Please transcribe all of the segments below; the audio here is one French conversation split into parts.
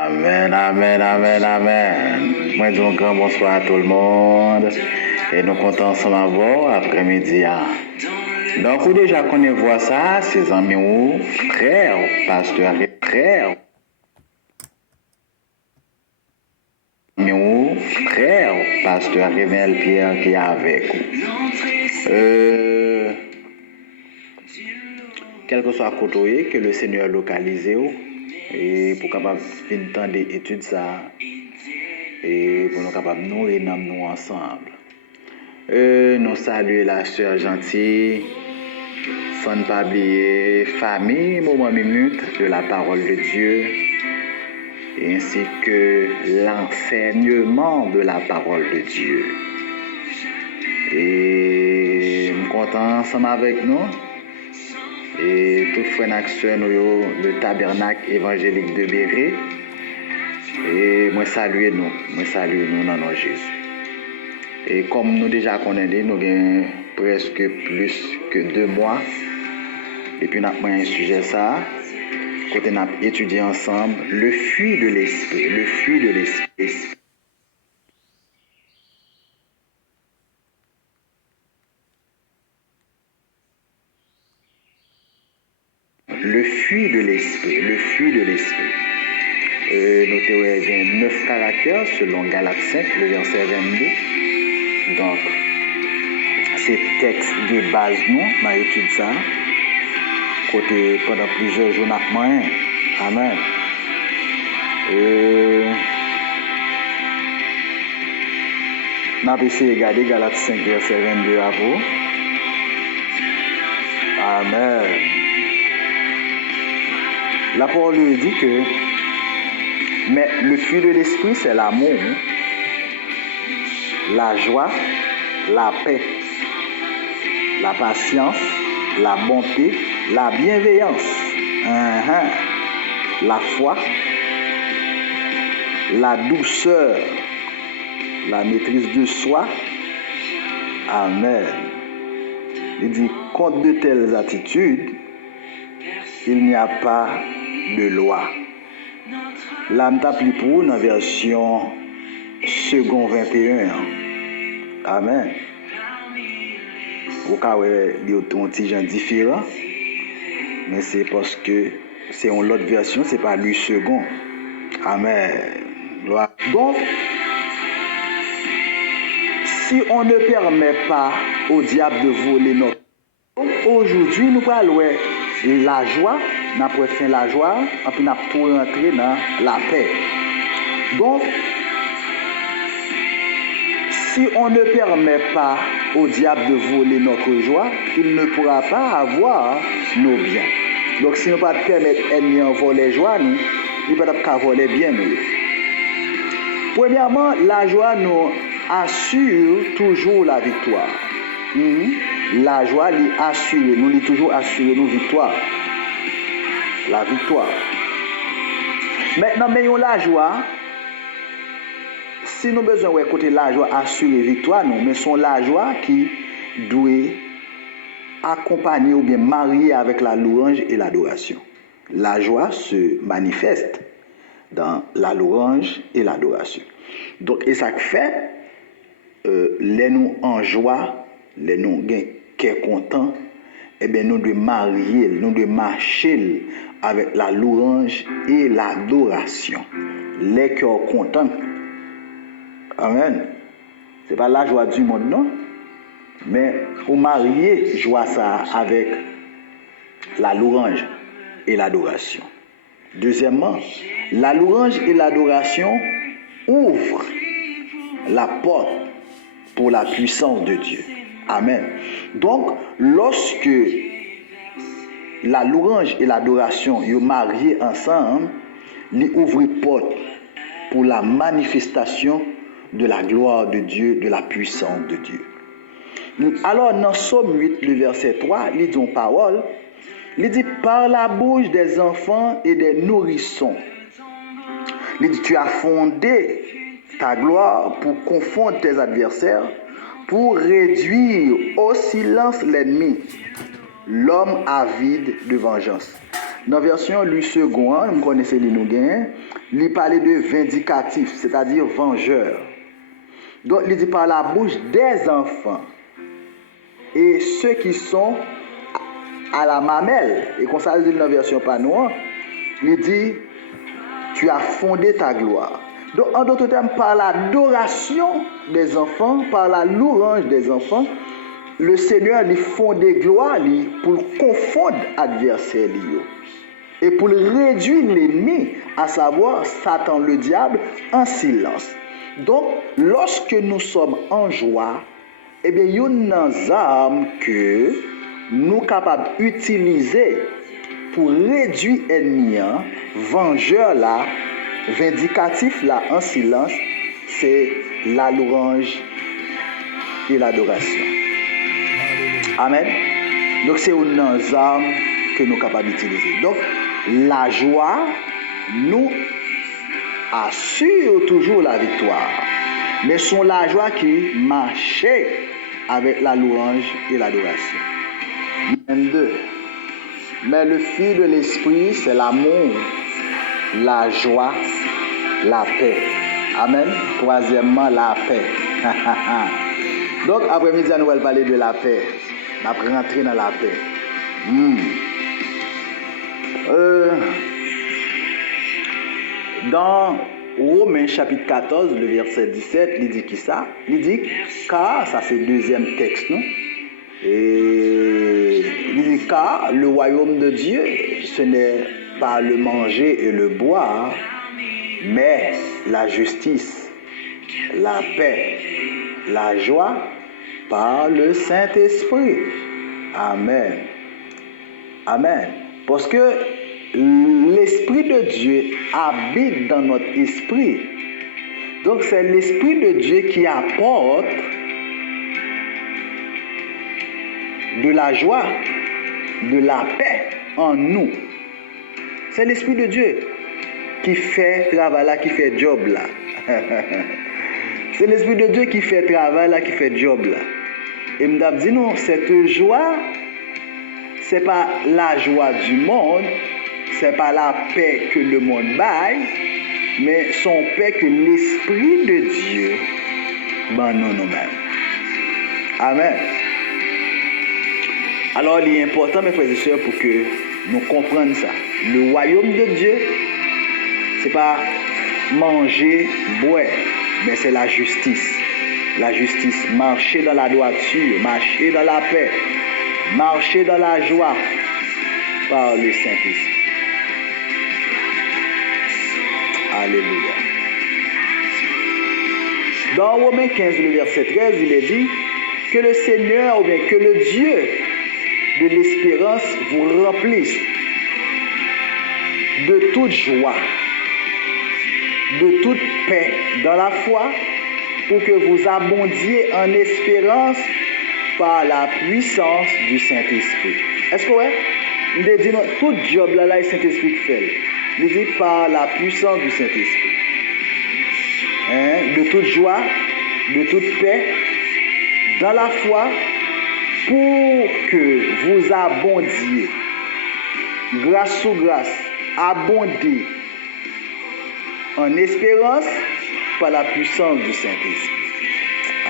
Amen, amen, amen, amen. Moi, dis un grand bonsoir à tout le monde. Et nous comptons ensemble avoir après-midi. Donc, vous déjà connaissez voir ça, ses amis ou frères, pasteurs et frères. Nous, frère, pasteur Révèle Pierre qui est avec vous. Quel que soit le côté que le Seigneur localise, et pour capable finir temps d'études ça, et pour nous capable nous réunir nous ensemble. Nous saluons la sœur gentille, sans ne pas oublier famille, moment minute de la parole de Dieu, ainsi que l'enseignement de la parole de Dieu. Et nous comptons ensemble avec nous. Et tout frère et sœur, le tabernacle évangélique de Béret. Et moi saluer nous dans nom Jésus. Et comme nous déjà connaissons, nous avons presque plus que 2 mois. Et puis nous avons un sujet ça. Côté nous avons étudié ensemble le fruit de l'esprit. Le fruit de l'esprit. Le fruit de l'esprit. Le fruit de l'esprit. Notez qu'il y a 9 caractères selon Galates 5, le verset 22. Donc, c'est texte de base, nous, dans l'étude ça. Côté pendant plusieurs jours, Amen. Nous avons essayé de regarder Galates 5, verset 22 à vous. Amen. La parole dit que, mais le fruit de l'esprit, c'est l'amour, la joie, la paix, la patience, la bonté, la bienveillance, la foi, la douceur, la maîtrise de soi. Amen. Il dit, contre de telles attitudes, il n'y a pas de loi. Là, je t'appelle pour dans la version second 21. Amen. Au cas où il y a un petit genre différent, mais c'est parce que c'est une autre version, c'est pas lui second. Amen. Donc, si on ne permet pas au diable de voler notre... Aujourd'hui, nous parlons de la joie, nous avons fait la joie, et puis nous avons tout rentré dans la paix. Donc, si on ne permet pas au diable de voler notre joie, il ne pourra pas avoir nos biens. Donc, si nous ne permettons pas l'ennemi de voler joie, nous, il ne peut pas voler bien nous. Premièrement, la joie nous assure toujours la victoire. La joie lui assure, nous lui toujours assurer nos victoires. La victoire. Maintenant, mais la joie, si nous avons besoin d'écouter la joie assurer victoire, nous, mais c'est la joie qui doit accompagner ou bien marier avec la louange et l'adoration. La joie se manifeste dans la louange et l'adoration. Donc, et ça fait, les nous en joie, les nous qui est content, eh bien, nous devons marier, nous devons marcher avec la louange et l'adoration. Les cœurs contents. Amen. Ce n'est pas la joie du monde, non? Mais pour marier joie ça avec la louange et l'adoration. Deuxièmement, la louange et l'adoration ouvrent la porte pour la puissance de Dieu. Amen. Donc, lorsque la louange et l'adoration sont mariés ensemble, ils ouvrent porte pour la manifestation de la gloire de Dieu, de la puissance de Dieu. Alors, dans Somme 8, le verset 3, il dit en parole, il dit, par la bouche des enfants et des nourrissons, il dit, tu as fondé ta gloire pour confondre tes adversaires, pour réduire au silence l'ennemi, l'homme avide de vengeance. Dans la version lui second, vous connaissez les nous gain, il parlait de vindicatif, c'est-à-dire vengeur. Donc il dit par la bouche des enfants et ceux qui sont à la mamelle. Et comme ça, il dit dans la version panois, il dit tu as fondé ta gloire. Donc en d'autres termes, par l'adoration des enfants, par la louange des enfants, le Seigneur lui fonde gloire pour confondre l'adversaire et pour réduire l'ennemi, à savoir Satan le diable, en silence. Donc, lorsque nous sommes en joie, eh bien, il y a une arme que nous sommes capables d'utiliser pour réduire l'ennemi, vengeur là, vindicatif là, en silence, c'est la louange et l'adoration. Amen. Donc, c'est une arme que nous sommes capables d'utiliser. Donc, la joie nous assure toujours la victoire. Mais c'est la joie qui marchait avec la louange et l'adoration. 22. Mais le fruit de l'esprit, c'est l'amour, la joie, la paix. Amen. Troisièmement, la paix. Donc, après-midi, nous allons parler de la paix. On va rentrer dans la paix. Dans Romains chapitre 14, le verset 17, il dit qui ça? Il dit, car, ça c'est le deuxième texte, non? Et il dit, car le royaume de Dieu, ce n'est pas le manger et le boire, mais la justice, la paix, la joie par le Saint-Esprit. Amen. Amen. Parce que l'Esprit de Dieu habite dans notre esprit. Donc c'est l'Esprit de Dieu qui apporte de la joie, de la paix en nous. C'est l'Esprit de Dieu qui fait travail là, qui fait job là. C'est l'Esprit de Dieu qui fait travail là, qui fait job là. Et m'd'a dit non, cette joie, c'est pas la joie du monde, c'est pas la paix que le monde baille, mais son paix que l'Esprit de Dieu ben nous-mêmes. Amen. Alors il est important, mes frères et sœurs, pour que nous comprenions ça. Le royaume de Dieu, c'est pas manger, boire, mais c'est la justice. La justice, marcher dans la droiture, marcher dans la paix, marcher dans la joie par le Saint-Esprit. Alléluia. Dans Romains 15, le verset 13, il est dit que le Seigneur, ou bien que le Dieu de l'espérance vous remplisse de toute joie, de toute paix dans la foi, pour que vous abondiez en espérance par la puissance du Saint-Esprit. Est-ce que ouais? Il dit tout job là, le Saint-Esprit fait. Il dit par la puissance du Saint-Esprit. De toute joie, de toute paix, dans la foi, pour que vous abondiez, grâce sous grâce, abondez en espérance par la puissance du Saint-Esprit.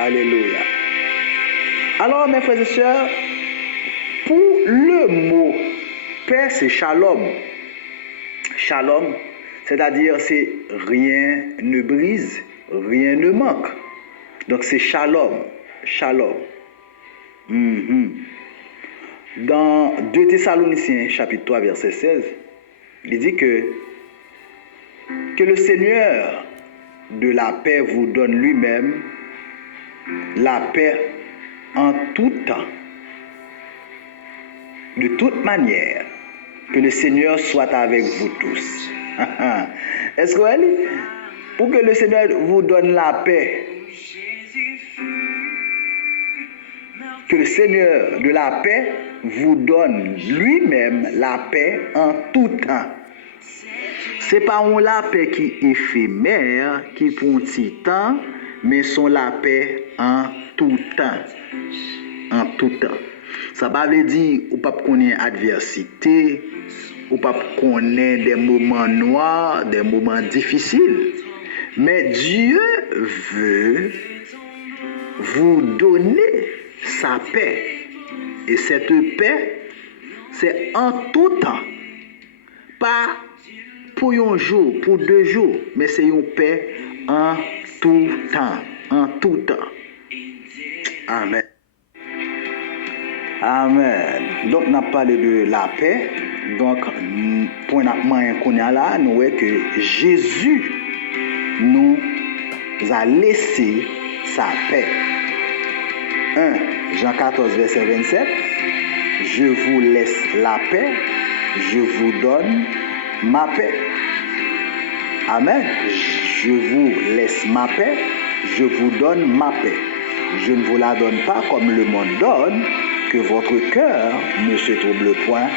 Alléluia. Alors, mes frères et sœurs, pour le mot paix, c'est shalom. Shalom, c'est-à-dire c'est rien ne brise, rien ne manque. Donc c'est shalom. Shalom. Dans 2 Thessaloniciens, chapitre 3, verset 16, il dit que le Seigneur de la paix vous donne lui-même la paix en tout temps, de toute manière. Que le Seigneur soit avec vous tous. Est-ce que pour que le Seigneur vous donne la paix, que le Seigneur de la paix vous donne lui-même la paix en tout temps. C'est pas la paix qui est éphémère, qui pour un petit temps, mais c'est la paix en tout temps. En tout temps. Ça ne veut pas dire ou pas connaître adversité, ou pas connaître des moments noirs, des moments difficiles. Mais Dieu veut vous donner sa paix. Et cette paix, c'est en tout temps. Pas pour un jour, pour 2 jours, mais c'est une paix en tout temps. En tout temps. Amen. Amen. Donc, on a parlé de la paix. Donc, pour nous là, nous voyons que Jésus nous a laissé sa paix. 1 Jean 14, verset 27. Je vous laisse la paix, je vous donne ma paix. Amen. Je vous laisse ma paix, je vous donne ma paix. Je ne vous la donne pas comme le monde donne, que votre cœur ne se trouble point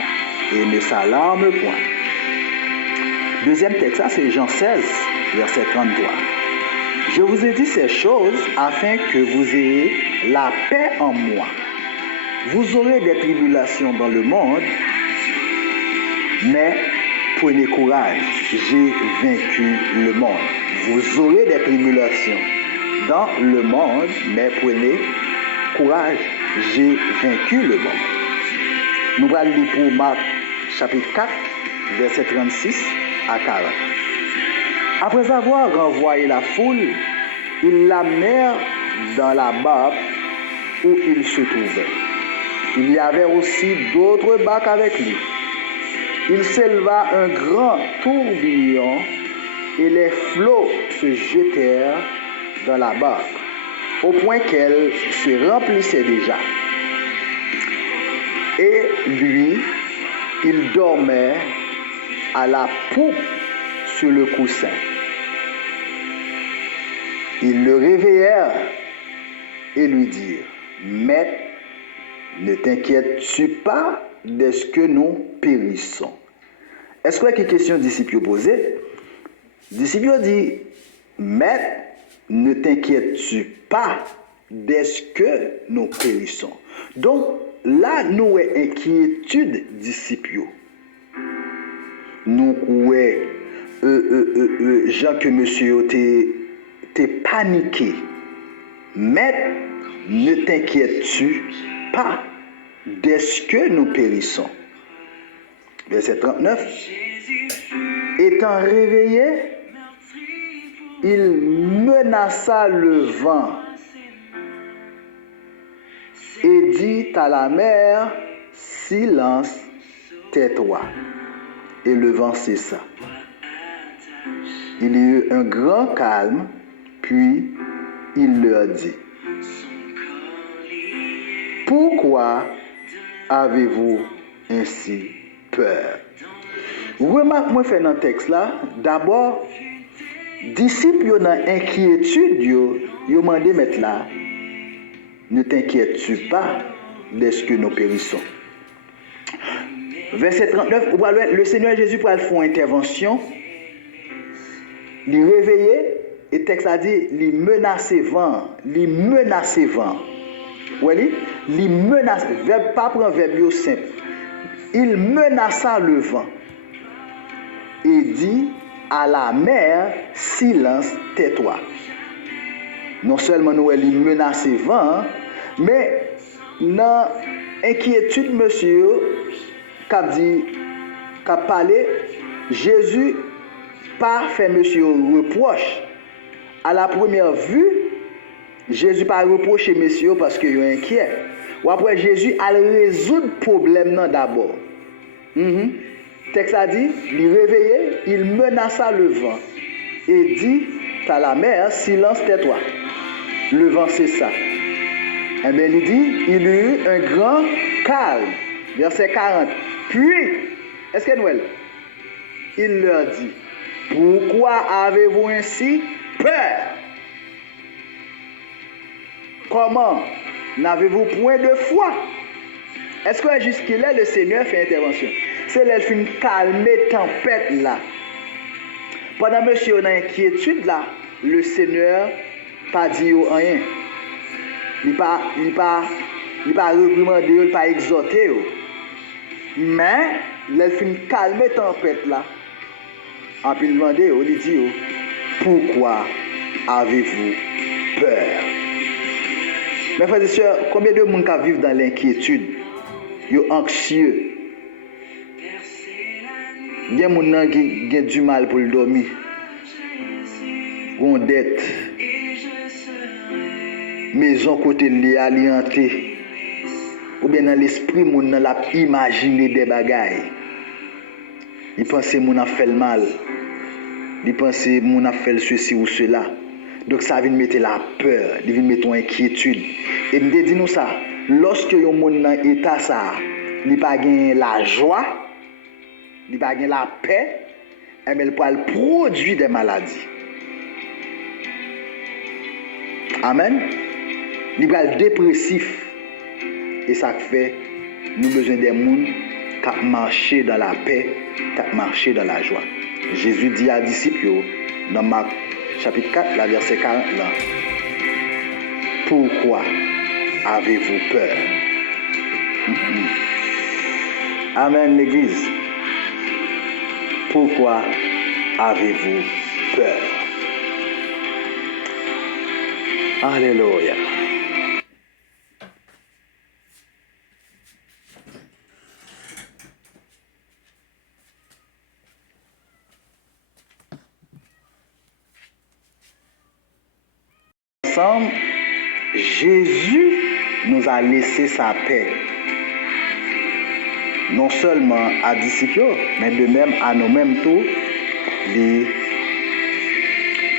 et ne s'alarme point. Deuxième texte, ça c'est Jean 16, verset 33. Je vous ai dit ces choses afin que vous ayez la paix en moi. Vous aurez des tribulations dans le monde, mais prenez courage, j'ai vaincu le monde. Vous aurez des tribulations dans le monde, mais prenez courage, j'ai vaincu le monde. Nous allons lire pour Marc chapitre 4, verset 36 à 40. Après avoir renvoyé la foule, ils l'amenèrent dans la barque où il se trouvait. Il y avait aussi d'autres barques avec lui. Il s'éleva un grand tourbillon et les flots se jetèrent dans la barque, au point qu'elle se remplissait déjà. Et lui, il dormait à la poupe sur le coussin. Ils le réveillèrent et lui dirent, « Maître, ne t'inquiètes-tu pas de ce que nous périssons? » Est-ce qu'il y a une question disciples posée? Disciples dit, « Maître, ne t'inquiètes-tu pas de ce que nous périssons? » Donc, là, nous avons inquiétude disciples. Nous avons gens que monsieur t'es paniqué. Maître, ne t'inquiètes-tu pas de ce que nous périssons? Verset 39. Étant réveillé, il menaça le vent et dit à la mer, silence, tais-toi. Et le vent cessa. Il y eut un grand calme, puis il leur dit, pourquoi avez-vous ainsi peur? Remarque, moi, fait dans le texte là, d'abord, disciples ont inquiétude, ils ont demandé mettre là, ne t'inquiètes-tu pas de ce que nous périssons? Verset 39, le Seigneur Jésus pour faire une intervention, il réveillé, et le texte a dit, il menaçait vent, Oui, il menace, verbe pas prendre verbe simple. Il menaça le vent et dit à la mer, silence, tais-toi. Non seulement nous il menace le vent, mais dans inquiétude monsieur qu'a parlé, Jésus pas fait monsieur reproche. À la première vue, Jésus pas reproché monsieur parce qu'il est inquiet. Ou après Jésus a résoudre le problème d'abord. Texte a dit, il réveillé, il menaça le vent et dit à la mer, silence, tais-toi. Le vent cessa. Eh bien, il dit, il y eut un grand calme. Verset 40. Puis, est-ce que Noël? Il leur dit, pourquoi avez-vous ainsi peur? Comment n'avez-vous point de foi? Est-ce que jusqu'à le Seigneur fait intervention? C'est là qu'il calmer tempête là. Pendant monsieur on a inquiétude là, le Seigneur pas dit rien. Il pas reprimandé, il pas exhorté. Mais l'elfin calme tempête là. En puis demander, on lui dit, pourquoi avez-vous peur? Mes frères et sœurs, combien de monde qui vivent dans l'inquiétude, ils sont anxieux. Il y a des gens qui ont du mal pour le dormir. Ils ont dette. Maison côté de l'alienté. Ou bien dans l'esprit, ils ont imaginé des bagailles. Ils pensent que mon a fait le mal. Ils pensent que mon a fait ceci ou cela. Donc ça vient mettre la peur, ça vient mettre l'inquiétude. Et me dit nous ça, lorsque yon moun dans état ça, il pas gain la joie, il pas gain la paix, et mais il peut produire des maladies. Amen. Il va dépressif. Et ça fait nous besoin des moun qui marcher dans la paix, qui marcher dans la joie. Jésus dit à disciples dans Marc chapitre 4, la verset 40 là. Pourquoi avez-vous peur? Amen l'église. Pourquoi avez-vous peur? Alléluia. Ensemble, Jésus nous a laissé sa paix. Non seulement à disciples, mais de même à nous-mêmes tous, de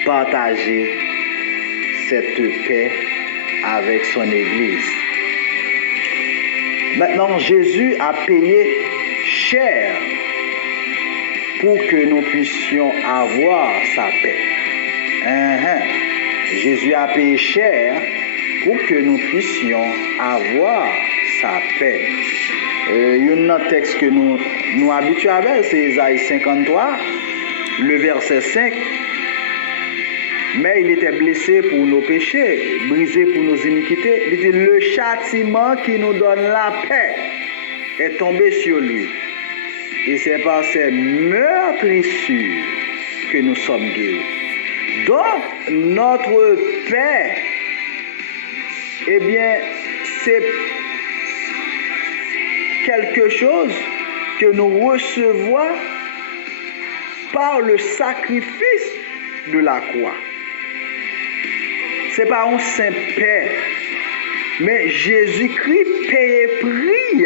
partager cette paix avec son Église. Maintenant, Jésus a payé cher pour que nous puissions avoir sa paix. Jésus a payé cher pour que nous puissions avoir sa paix. Il y a un texte que nous habituons avec, c'est Isaïe 53, le verset 5. Mais il était blessé pour nos péchés, brisé pour nos iniquités. Il dit, le châtiment qui nous donne la paix est tombé sur lui. Et c'est par ses meurtrissures que nous sommes guéris. Donc, notre paix, eh bien, c'est quelque chose que nous recevons par le sacrifice de la croix. Ce n'est pas un simple paix, mais Jésus-Christ paye prix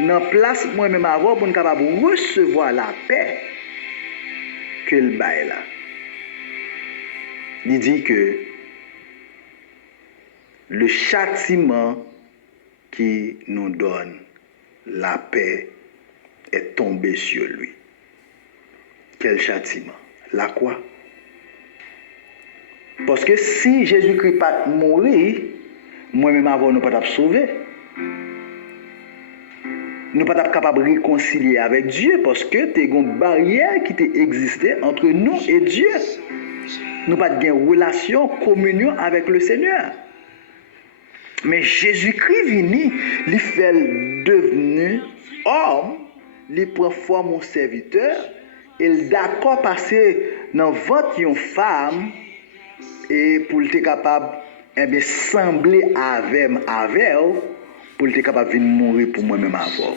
dans place moi-même avant pour nous capable recevoir la paix que le bail là. Il dit que le châtiment qui nous donne la paix est tombé sur lui. Quel châtiment? La croix. Parce que si Jésus-Christ n'a pas mourir, moi-même avant nous ne pas sauver. Nous ne sommes pas capables de réconcilier avec Dieu parce que il y a une barrière qui existait entre nous et Dieu. Nous n'avons pas de relation, communion avec le Seigneur. Mais Jésus-Christ venu, il fait devenu homme, il prend forme mon serviteur, il d'accord passer dans votre une femme et pour être capable de sembler avec pour être capable de mourir pour moi-même avant.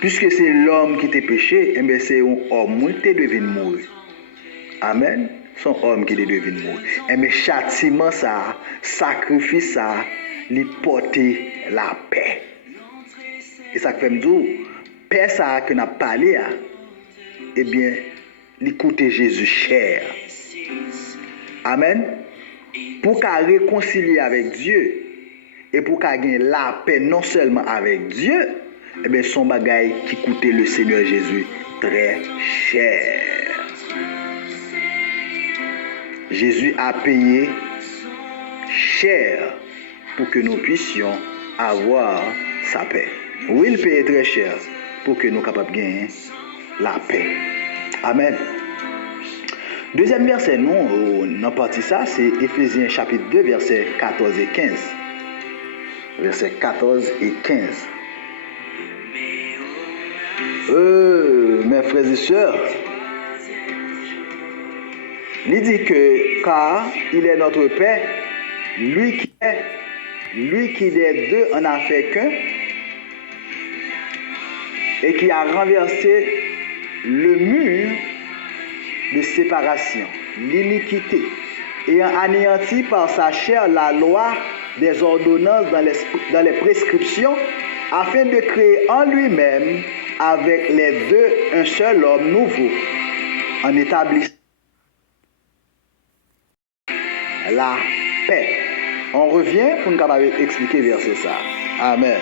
Puisque c'est l'homme qui t'a péché, c'est un homme qui devait mourir. Amen. Son homme qui devait mourir. Mais châtiment ça, sacrifice ça, lui porter la paix. Et ça fait me dire, paix ça que n'a parlé, eh bien, lui coûte Jésus cher. Amen. Pour qu'à réconcilier avec Dieu et pour qu'à gagner la paix non seulement avec Dieu, eh bien, son bagaille qui coûtait le Seigneur Jésus très cher. Jésus a payé cher pour que nous puissions avoir sa paix. Oui, il paye très cher pour que nous soyons capables de gagner la paix. Amen. Deuxième verset, nous, dans partie ça, c'est Éphésiens chapitre 2, versets 14 et 15. versets 14 et 15. Mes frères et sœurs, il dit que car il est notre Père, lui qui des deux en a fait qu'un, et qui a renversé le mur de séparation, l'iniquité, ayant anéanti par sa chair la loi des ordonnances dans les prescriptions, afin de créer en lui-même avec les deux un seul homme nouveau, en établissant la paix. On revient pour nous expliquer verset ça. Amen.